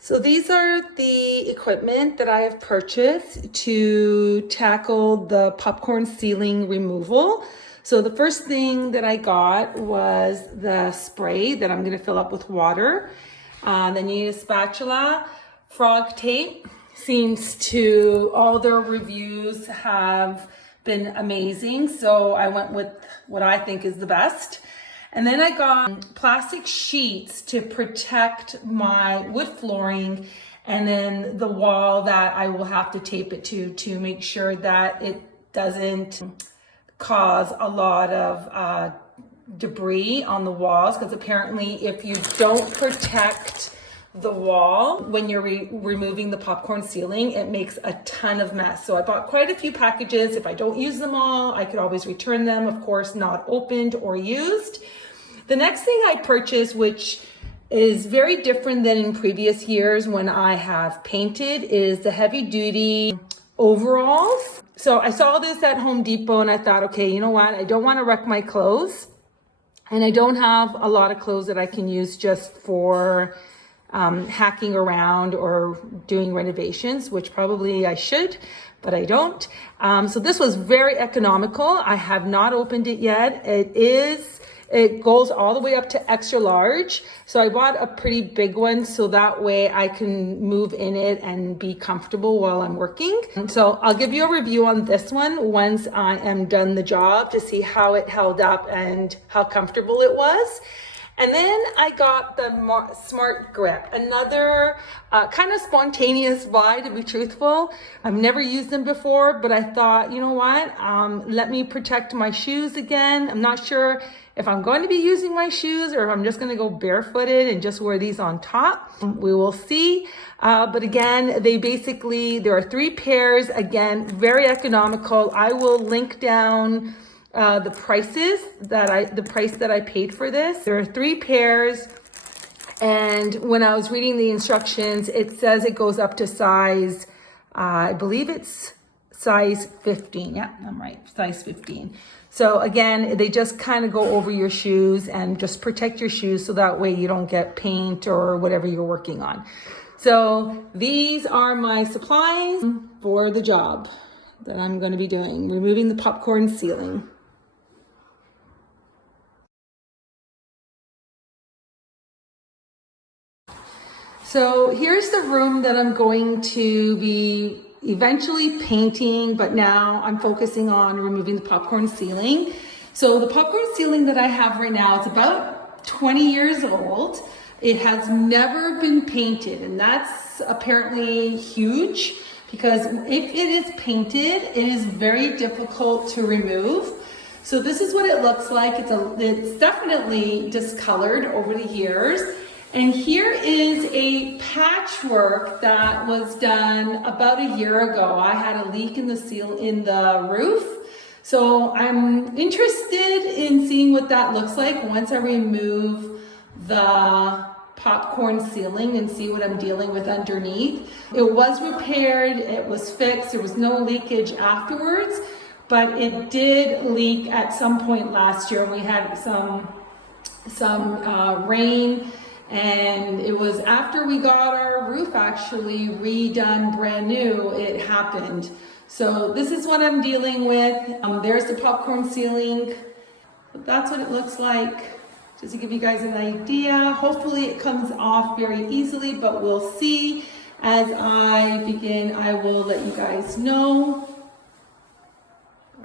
So these are the equipment that I have purchased to tackle the popcorn ceiling removal. So the first thing that I got was the spray that I'm going to fill up with water. Then you need a spatula. Frog tape seems to, all their reviews have been amazing. So I went with what I think is the best. And then I got plastic sheets to protect my wood flooring, and then the wall that I will have to tape it to make sure that it doesn't cause a lot of debris on the walls, because apparently if you don't protect the wall when you're removing the popcorn ceiling, it makes a ton of mess. So I bought quite a few packages. If I don't use them all, I could always return them, of course, not opened or used. The next thing I purchased, which is very different than in previous years when I have painted, is the heavy duty overalls. So I saw this at Home Depot and I thought, okay, you know what? I don't want to wreck my clothes, and I don't have a lot of clothes that I can use just for hacking around or doing renovations, which probably I should, but I don't. So this was very economical. I have not opened it yet. It goes all the way up to extra large. So I bought a pretty big one so that way I can move in it and be comfortable while I'm working. And so I'll give you a review on this one once I am done the job to see how it held up and how comfortable it was. And then I got the Smart Grip, another kind of spontaneous buy, to be truthful. I've never used them before, but I thought, you know what, let me protect my shoes again. I'm not sure if I'm going to be using my shoes or if I'm just going to go barefooted and just wear these on top. We will see. But again, there are 3 pairs. Again, very economical. I will link down the price that I paid for this. There are 3 pairs, and when I was reading the instructions, it says it goes up to size, I believe it's size 15. Yeah, I'm right, size 15. So again, they just kind of go over your shoes and just protect your shoes so that way you don't get paint or whatever you're working on. So these are my supplies for the job that I'm going to be doing, removing the popcorn ceiling. So here's the room that I'm going to be eventually painting, but now I'm focusing on removing the popcorn ceiling. So the popcorn ceiling that I have right now, it's about 20 years old. It has never been painted, and that's apparently huge because if it is painted, it is very difficult to remove. So this is what it looks like. It's definitely discolored over the years. And here is a patchwork that was done about a year ago. I had a leak in the roof. So I'm interested in seeing what that looks like once I remove the popcorn ceiling and see what I'm dealing with underneath. It was repaired, it was fixed, there was no leakage afterwards, but it did leak at some point last year. We had some rain, and it was after we got our roof actually redone brand new, it happened. So this is what I'm dealing with. There's the popcorn ceiling. That's what it looks like, just to give you guys an idea. Hopefully it comes off very easily, but we'll see. As I begin, I will let you guys know.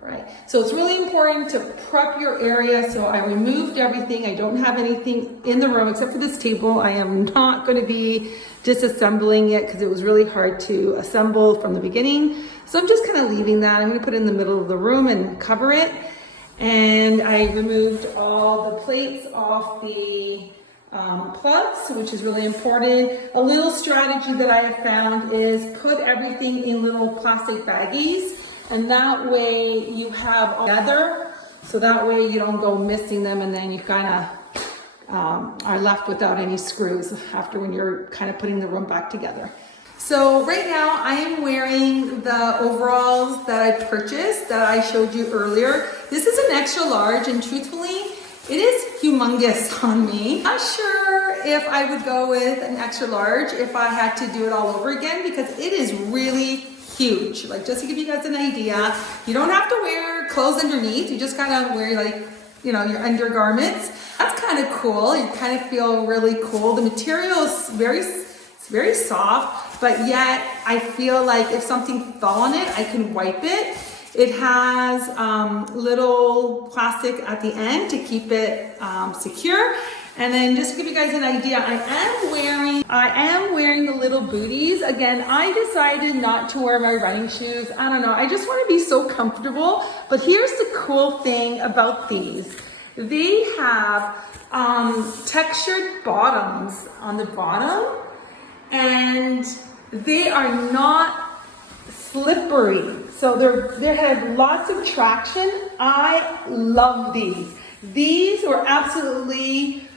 All right, so it's really important to prep your area. So I removed everything. I don't have anything in the room except for this table. I am not going to be disassembling it because it was really hard to assemble from the beginning. So I'm just kind of leaving that. I'm going to put it in the middle of the room and cover it. And I removed all the plates off the plugs, which is really important. A little strategy that I have found is put everything in little plastic baggies. And that way you have all together, so that way you don't go missing them and then you kind of are left without any screws after when you're kind of putting the room back together. So right now I am wearing the overalls that I purchased that I showed you earlier. This is an extra large, and truthfully, it is humongous on me. Not sure if I would go with an extra large if I had to do it all over again, because it is really huge. Like, just to give you guys an idea, you don't have to wear clothes underneath. You just kind of wear, like, you know, your undergarments. That's kind of cool. You kind of feel really cool. The material is very soft, but yet I feel like if something fell on it, I can wipe it. It has little plastic at the end to keep it secure. And then just to give you guys an idea, I am wearing the little booties. Again, I decided not to wear my running shoes. I don't know, I just want to be so comfortable. But here's the cool thing about these. They have textured bottoms on the bottom, and they are not slippery. So they have lots of traction. I love these. These were absolutely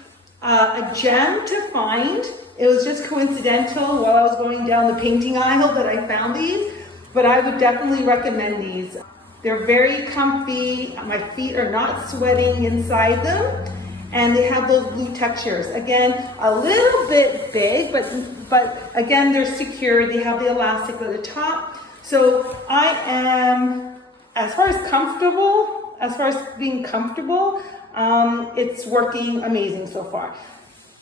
a gem to find. It was just coincidental while I was going down the painting aisle that I found these, but I would definitely recommend these. They're very comfy. My feet are not sweating inside them, and they have those blue textures. Again, a little bit big, but again, they're secure. They have the elastic at the top. So I am, as far as being comfortable, it's working amazing so far.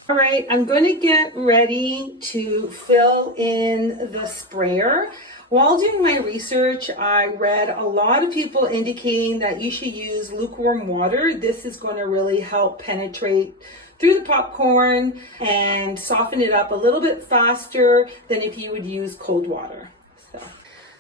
All right, I'm going to get ready to fill in the sprayer. While doing my research, I read a lot of people indicating that you should use lukewarm water. This is going to really help penetrate through the popcorn and soften it up a little bit faster than if you would use cold water.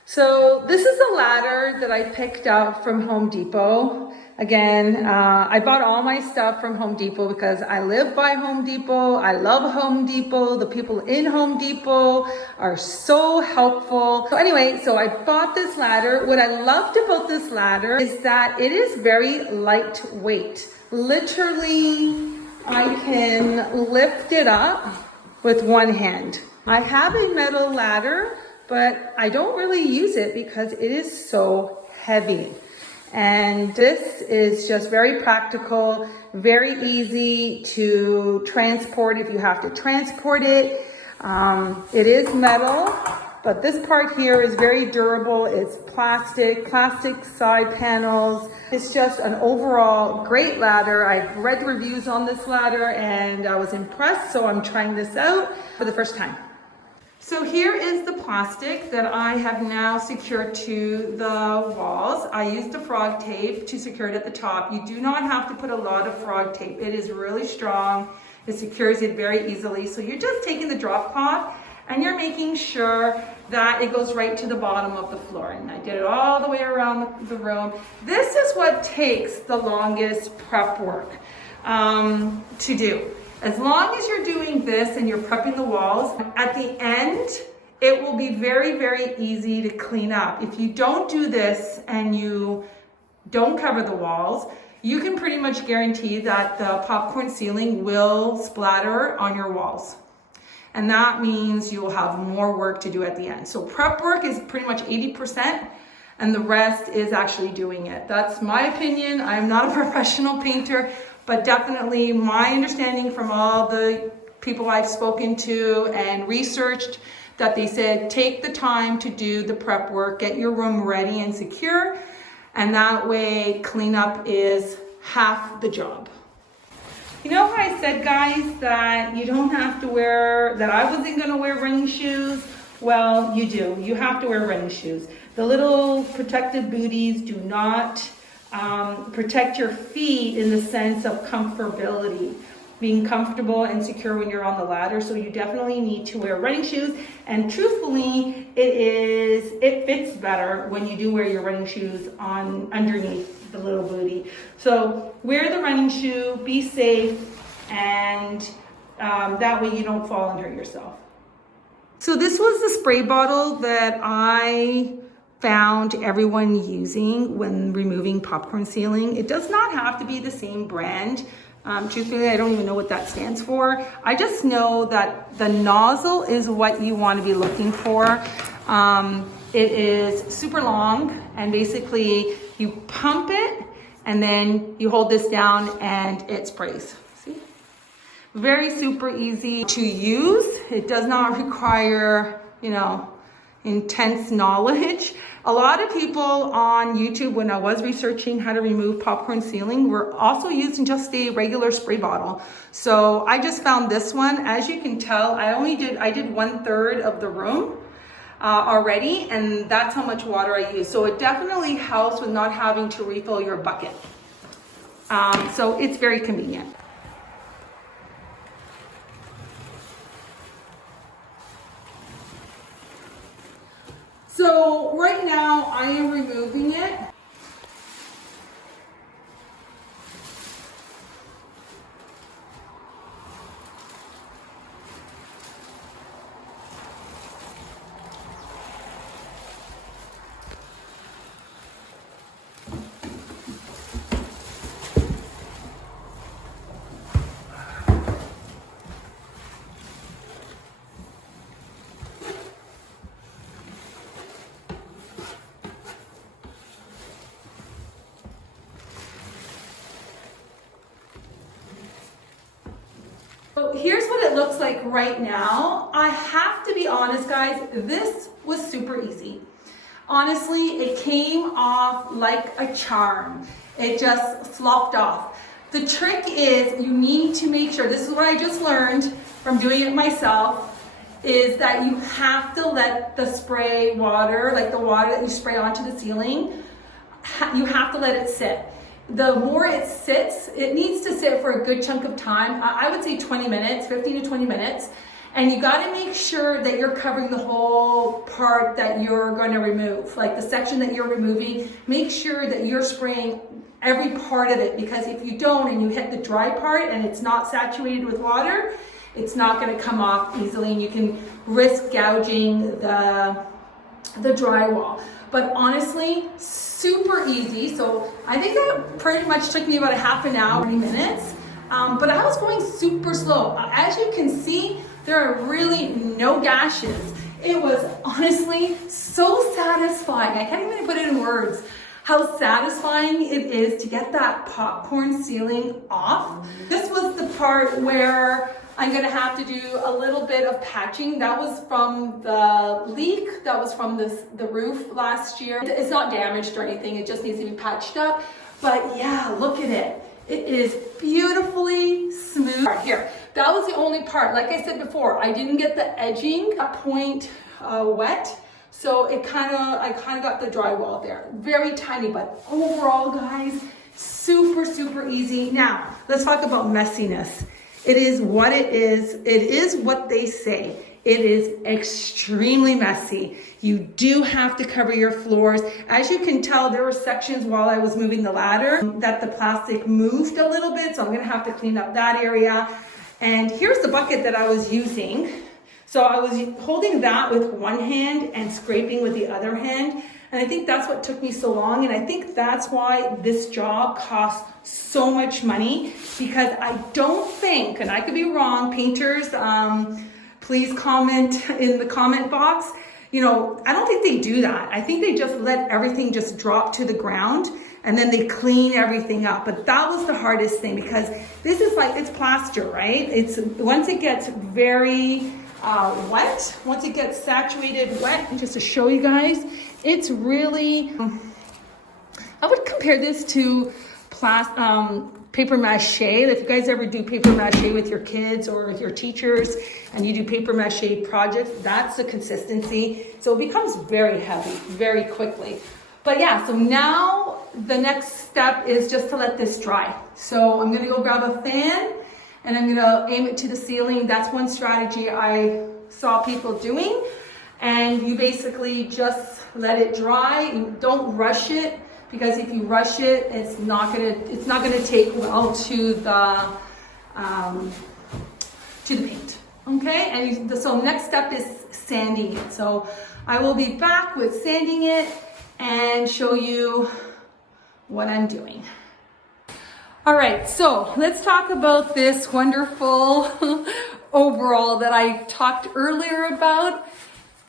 So this is a ladder that I picked up from Home Depot. Again, I bought all my stuff from Home Depot because I live by Home Depot. I love Home Depot. The people in Home Depot are so helpful. So anyway, so I bought this ladder. What I loved about this ladder is that it is very lightweight. Literally, I can lift it up with one hand. I have a metal ladder, but I don't really use it because it is so heavy. And this is just very practical, very easy to transport if you have to transport it. It is metal, but this part here is very durable. It's plastic side panels. It's just an overall great ladder. I've read reviews on this ladder and I was impressed, so I'm trying this out for the first time. So here is the plastic that I have now secured to the walls. I used the frog tape to secure it at the top. You do not have to put a lot of frog tape. It is really strong. It secures it very easily. So you're just taking the drop cloth and you're making sure that it goes right to the bottom of the floor. And I did it all the way around the room. This is what takes the longest prep work to do. As long as you're doing this and you're prepping the walls, at the end, it will be very, very easy to clean up. If you don't do this and you don't cover the walls, you can pretty much guarantee that the popcorn ceiling will splatter on your walls. And that means you'll have more work to do at the end. So prep work is pretty much 80%. And the rest is actually doing it. That's my opinion. I'm not a professional painter, but definitely my understanding from all the people I've spoken to and researched, that they said take the time to do the prep work, get your room ready and secure, and that way cleanup is half the job. You know how I said, guys, that you don't have to wear, that I wasn't gonna wear running shoes? Well, you do. You have to wear running shoes. The little protective booties do not protect your feet in the sense of comfortability, being comfortable and secure when you're on the ladder. So you definitely need to wear running shoes. And truthfully, it fits better when you do wear your running shoes on underneath the little booty. So wear the running shoe, be safe, and that way you don't fall and hurt yourself. So this was the spray bottle that I found everyone using when removing popcorn ceiling. It does not have to be the same brand. Truthfully, I don't even know what that stands for. I just know that the nozzle is what you want to be looking for. It is super long, and basically you pump it and then you hold this down and it sprays. See? Very super easy to use. It does not require, you know, intense knowledge. A lot of people on YouTube, when I was researching how to remove popcorn sealing, were also using just a regular spray bottle. So I just found this one. As you can tell, I did 1/3 of the room already, and that's how much water I use. So it definitely helps with not having to refill your bucket. So it's very convenient. So right now I am removing it. So here's what it looks like right now. I have to be honest, guys, this was super easy. Honestly, it came off like a charm. It just sloughed off. The trick is you need to make sure, this is what I just learned from doing it myself, is that you have to let the spray water, like the water that you spray onto the ceiling, you have to let it sit. The more it sits, it needs to sit for a good chunk of time. I would say 20 minutes, 15 to 20 minutes. And you gotta make sure that you're covering the whole part that you're gonna remove. Like the section that you're removing, make sure that you're spraying every part of it, because if you don't and you hit the dry part and it's not saturated with water, it's not gonna come off easily, and you can risk gouging the drywall. But honestly, super easy. So I think that pretty much took me about a half an hour, 20 minutes. But I was going super slow. As you can see, there are really no gashes. It was honestly so satisfying. I can't even put it in words how satisfying it is to get that popcorn sealing off. This was the part where I'm gonna have to do a little bit of patching. That was from the leak, that was from the roof last year. It's not damaged or anything, it just needs to be patched up. But yeah, look at it. It is beautifully smooth. Here, that was the only part. Like I said before, I didn't get the edging point wet. So I kind of got the drywall there. Very tiny, but overall, guys, super, super easy. Now, let's talk about messiness. It is what it is. It is what they say. It is extremely messy. You do have to cover your floors. As you can tell, there were sections while I was moving the ladder that the plastic moved a little bit, so I'm gonna have to clean up that area. And here's the bucket that I was using. So I was holding that with one hand and scraping with the other hand. And I think that's what took me so long. And I think that's why this job costs so much money, because I don't think, and I could be wrong, painters, please comment in the comment box. You know, I don't think they do that. I think they just let everything just drop to the ground and then they clean everything up. But that was the hardest thing, because this is like, it's plaster, right? It's once it gets very wet, once it gets saturated wet, and just to show you guys, it's really, I would compare this to paper mache. If you guys ever do paper mache with your kids or with your teachers and you do paper mache projects, that's the consistency. So it becomes very heavy very quickly. But yeah, so now the next step is just to let this dry. So I'm gonna go grab a fan and I'm gonna aim it to the ceiling. That's one strategy I saw people doing. And you basically just let it dry. You don't rush it, because if you rush it, it's not gonna take well to the paint. Okay, and so next step is sanding it. So I will be back with sanding it and show you what I'm doing. All right, so let's talk about this wonderful overall that I talked earlier about.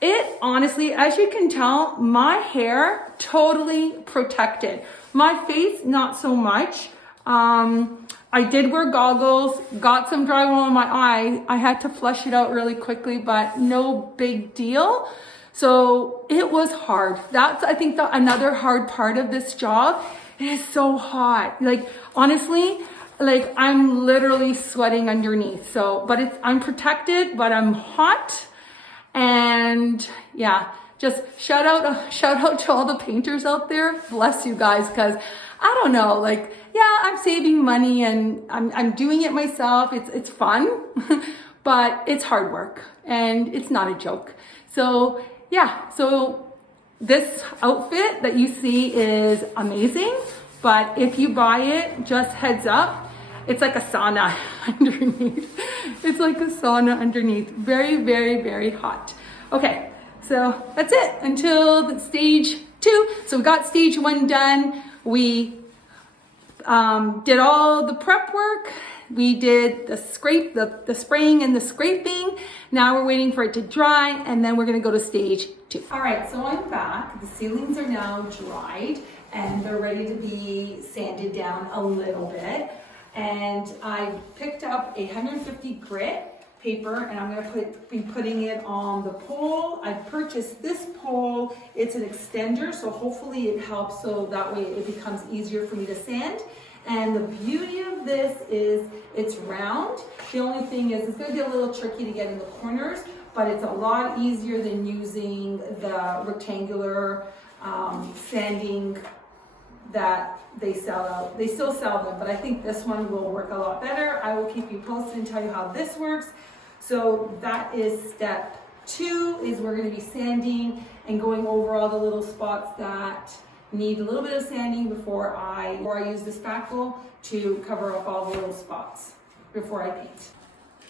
It honestly, as you can tell, my hair totally protected. My face, not so much. I I did wear goggles, got some drywall in my eye. I had to flush it out really quickly, but no big deal. So it was hard. That's, I think, another hard part of this job. It is so hot. Like, honestly, like I'm literally sweating underneath. So, but I'm protected, but I'm hot. And yeah, just shout out to all the painters out there. Bless you guys, because I don't know, like, yeah, I'm saving money and I'm doing it myself. It's fun, but it's hard work and it's not a joke. So yeah, so this outfit that you see is amazing, but if you buy it, just heads up, it's like a sauna underneath. It's like a sauna underneath. Very, very, very hot. Okay, so that's it until the stage 2. So we got stage 1 done. We did all the prep work. We did the the spraying and the scraping. Now we're waiting for it to dry, and then we're gonna go to stage 2. All right, so I'm back. The ceilings are now dried and they're ready to be sanded down a little bit. And I picked up a 150 grit paper and I'm gonna be putting it on the pole. I purchased this pole. It's an extender, so hopefully it helps so that way it becomes easier for me to sand. And the beauty of this is it's round. The only thing is it's gonna be a little tricky to get in the corners, but it's a lot easier than using the rectangular sanding that they sell out. They still sell them, but I think this one will work a lot better. I will keep you posted and tell you how this works. So that is step 2, is we're gonna be sanding and going over all the little spots that need a little bit of sanding before I use the spackle to cover up all the little spots before I paint.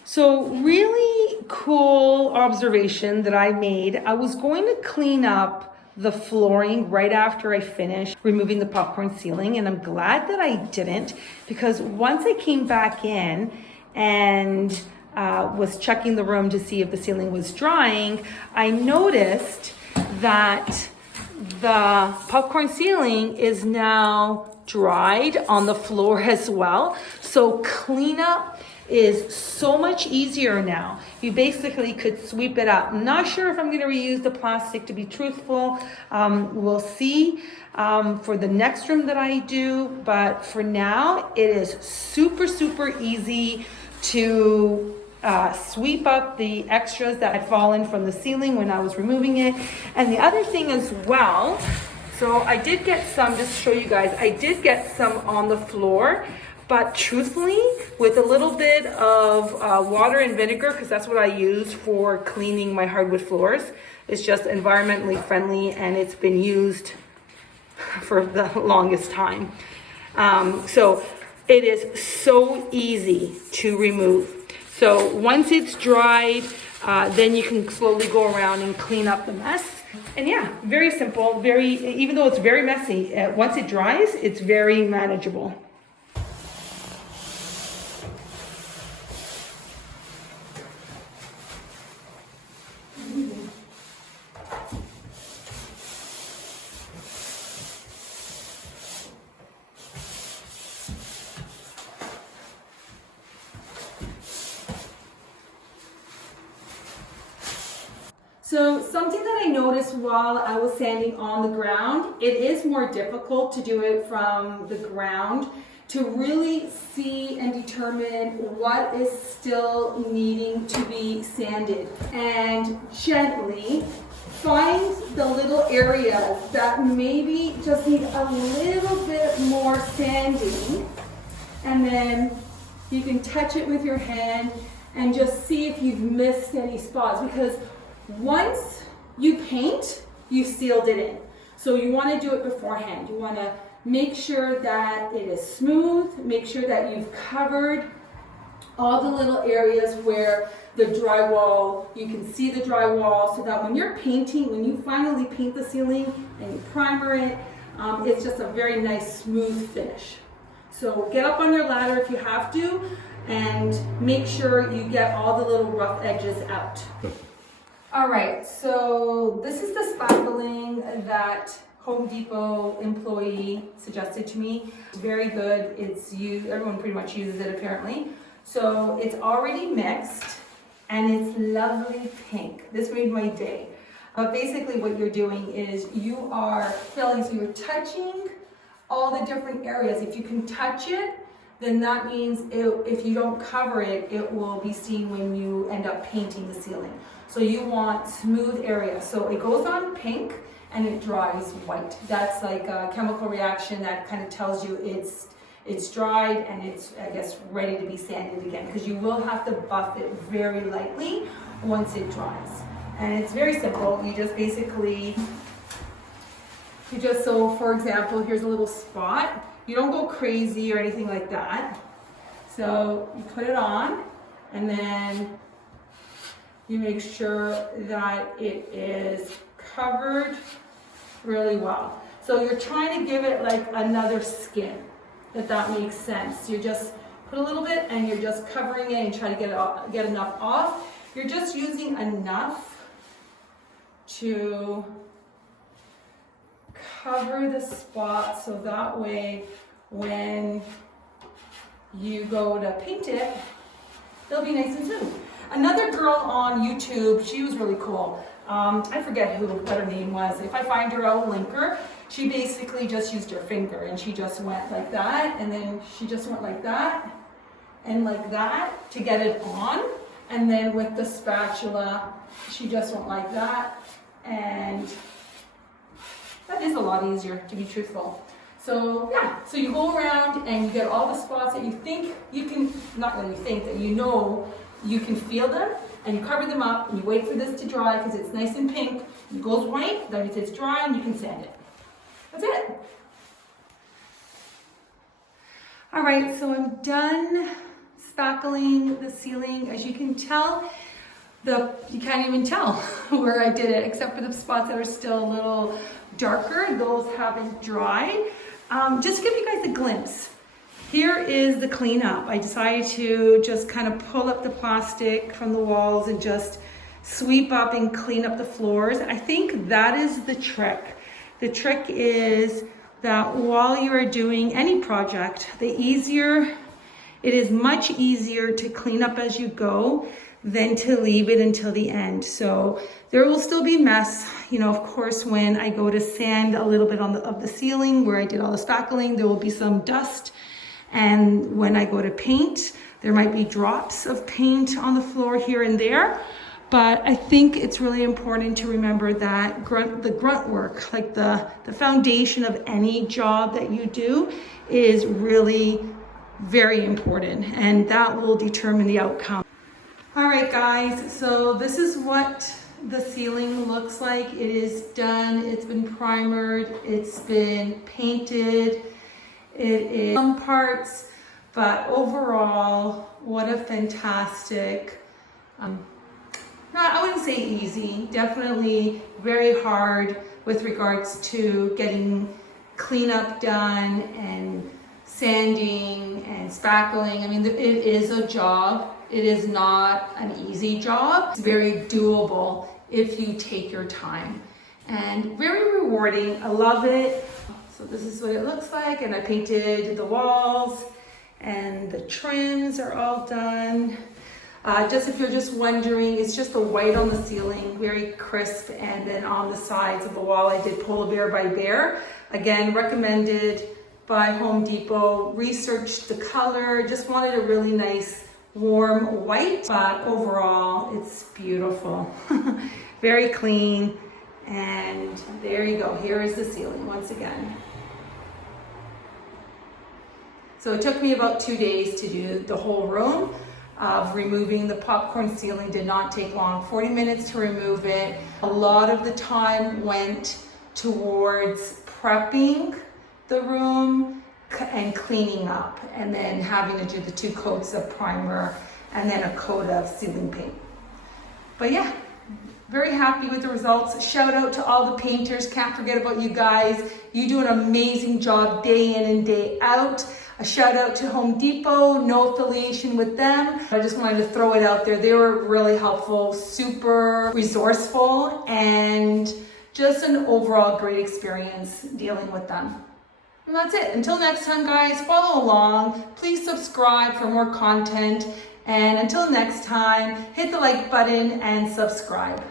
So really cool observation that I made. I was going to clean up the flooring right after I finished removing the popcorn ceiling, and I'm glad that I didn't, because once I came back in and was checking the room to see if the ceiling was drying, I noticed that the popcorn ceiling is now dried on the floor as well. So cleanup is so much easier now. You basically could sweep it up. I'm not sure if I'm going to reuse the plastic, to be truthful. We'll see for the next room that I do, but for now it is super, super easy to sweep up the extras that had fallen from the ceiling when I was removing it. And the other thing as well, so I did get some, just to show you guys, I did get some on the floor. But truthfully, with a little bit of water and vinegar, because that's what I use for cleaning my hardwood floors, it's just environmentally friendly and it's been used for the longest time. So it is so easy to remove. So once it's dried, then you can slowly go around and clean up the mess. And yeah, very simple, even though it's very messy, once it dries, it's very manageable. So something that I noticed while I was sanding on the ground, it is more difficult to do it from the ground to really see and determine what is still needing to be sanded, and gently find the little areas that maybe just need a little bit more sanding, and then you can touch it with your hand and just see if you've missed any spots, because once you paint, you sealed it in. So you want to do it beforehand. You want to make sure that it is smooth, make sure that you've covered all the little areas where the drywall, you can see the drywall, so that when you're painting, when you finally paint the ceiling and you primer it, it's just a very nice smooth finish. So get up on your ladder if you have to, and make sure you get all the little rough edges out. All right, so this is the spackling that Home Depot employee suggested to me. It's very good. It's used, everyone pretty much uses it apparently. So it's already mixed and it's lovely pink. This made my day. Basically what you're doing is you are filling, so you're touching all the different areas. If you can touch it, then that means if you don't cover it, it will be seen when you end up painting the ceiling. So you want smooth areas. So it goes on pink and it dries white. That's like a chemical reaction that kind of tells you it's dried and it's, I guess, ready to be sanded again, because you will have to buff it very lightly once it dries. And it's very simple. You just basically, so for example, here's a little spot. You don't go crazy or anything like that. So you put it on and then you make sure that it is covered really well. So you're trying to give it like another skin, if that makes sense. You just put a little bit and you're just covering it and try to get enough off. You're just using enough to cover the spot, so that way when you go to paint it, it'll be nice and smooth. Another girl on YouTube, she was really cool. I forget what her name was. If I find her, I'll link her. She basically just used her finger and she just went like that, and then she just went like that and like that to get it on. And then with the spatula, she just went like that, and that is a lot easier, to be truthful. So yeah, so you go around and you get all the spots that you think you can, not that you think, that you know you can feel them, and you cover them up and you wait for this to dry because it's nice and pink. It goes white, that means it's dry and you can sand it. That's it. All right, so I'm done spackling the ceiling. As you can tell, you can't even tell where I did it, except for the spots that are still a little darker. Those haven't dried. Just to give you guys a glimpse, here is the cleanup. I decided to just kind of pull up the plastic from the walls and just sweep up and clean up the floors. I think that is the trick. The trick is that while you are doing any project, it is much easier to clean up as you go than to leave it until the end. So there will still be mess. You know, of course, when I go to sand a little bit of the ceiling where I did all the spackling, there will be some dust. And when I go to paint, there might be drops of paint on the floor here and there. But I think it's really important to remember that the grunt work, like the foundation of any job that you do, is really very important, and that will determine the outcome. All right, guys, so this is what the ceiling looks like. It is done, it's been primered, it's been painted. It is some parts, but overall, what a fantastic, I wouldn't say easy, definitely very hard with regards to getting cleanup done and sanding and spackling. I mean, it is a job. It is not an easy job. It's very doable if you take your time, and very rewarding. I love it. So this is what it looks like, and I painted the walls and the trims are all done. Just if you're just wondering, it's just the white on the ceiling, very crisp, and then on the sides of the wall I did Polar Bear by Bear. Again, recommended by Home Depot. Researched the color, just wanted a really nice warm white, but overall it's beautiful. Very clean. And there you go, here is the ceiling once again. So it took me about 2 days to do the whole room. Of removing the popcorn ceiling did not take long, 40 minutes to remove it. A lot of the time went towards prepping the room and cleaning up, and then having to do the 2 coats of primer and then a coat of ceiling paint. But yeah, very happy with the results. Shout out to all the painters. Can't forget about you guys. You do an amazing job day in and day out. A shout out to Home Depot, no affiliation with them. I just wanted to throw it out there. They were really helpful, super resourceful, and just an overall great experience dealing with them. And that's it. Until next time, guys, follow along. Please subscribe for more content. And until next time, hit the like button and subscribe.